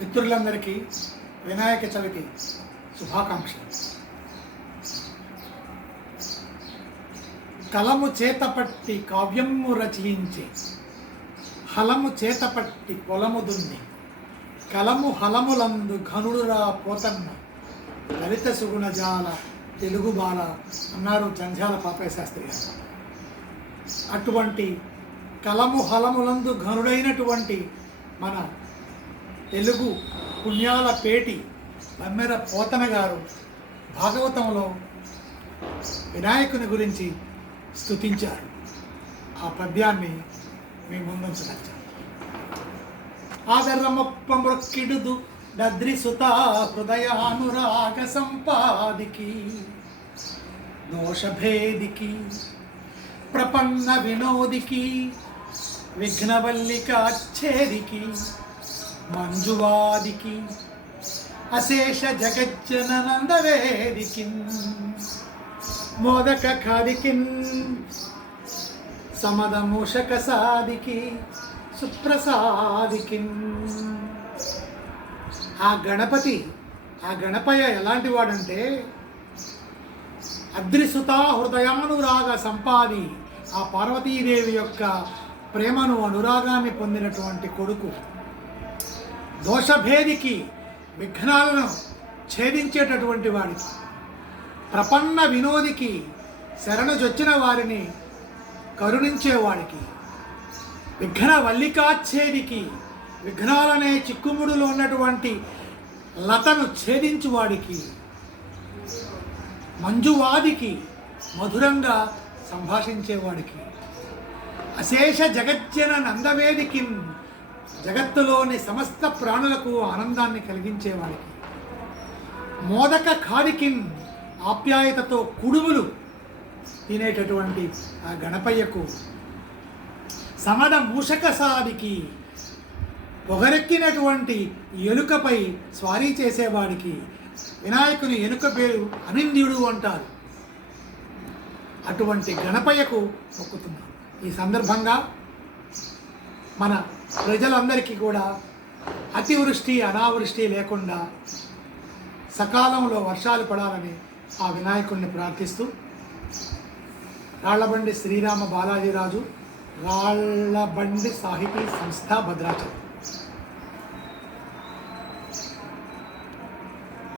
మిత్రులందరికీ వినాయక చవితి శుభాకాంక్షలు. కలము చేతపట్టి కావ్యము రచయించి హలము చేతపట్టి పొలము దున్ని కలము హలములందు ఘనుడురా పోతన్న లలిత సుగుణజాల తెలుగు బాల అన్నారు జంధ్యాల పాపయ్య శాస్త్రి గారు. అటువంటి కలము హలములందు ఘనుడైనటువంటి మన తెలుగు పుణ్యాల పేటి బమ్మెర పోతన గారు భాగవతంలో వినాయకుని గురించి స్తుతించారు. ఆ పద్యాన్ని మీ ముందుంచగలిచారు. ఆదరమొప్ప మృక్కిడుదు దద్రిసుత హృదయానురాగ సంపాదికి దోషభేదికి ప్రపన్న వినోదికి విఘ్నవల్లికాచ్ఛేదికి మంజువాదికి అశేష జగజ్జననందవేదికి మోదక ఖాదికిన్ సమదమూషక సాదికి సుప్రసాదికి. ఆ గణపయ్య ఎలాంటి వాడంటే అద్రిసుత హృదయానురాగ సంపాది, ఆ పార్వతీదేవి యొక్క ప్రేమను అనురాగాన్ని పొందినటువంటి కొడుకు. దోషభేదికి విఘ్నాలను ఛేదించేటటువంటి వాడికి. ప్రపన్న వినోదికి శరణుజొచ్చిన వారిని కరుణించేవాడికి. విఘ్న వల్లికాచ్ఛేదికి విఘ్నాలనే చిక్కుముడులో ఉన్నటువంటి లతను ఛేదించువాడికి. మంజువాదికి మధురంగా సంభాషించేవాడికి. అశేష జగజ్జన నందవేదికి జగత్తులోని సమస్త ప్రాణులకు ఆనందాన్ని కలిగించేవాడికి. మోదక ఖాదికిన్ ఆప్యాయతతో కుడుములు తినేటటువంటి ఆ గణపయ్యకు. సమద మూషక సాదికి పొగరెక్కినటువంటి ఎలుకపై స్వారీ చేసేవాడికి. వినాయకుని ఎలుక పేరు అనింద్యుడు అంటారు. అటువంటి గణపయ్యకు మొక్కుతున్నాం. ఈ సందర్భంగా మన ప్రజలందరికీ కూడా అతివృష్టి అనావృష్టి లేకుండా సకాలంలో వర్షాలు పడాలని ఆ వినాయకుడిని ప్రార్థిస్తూ, రాళ్లబండి శ్రీరామ బాలాజీరాజు రాళ్లబండి సాహితీ సంస్థ, భద్రాచలం.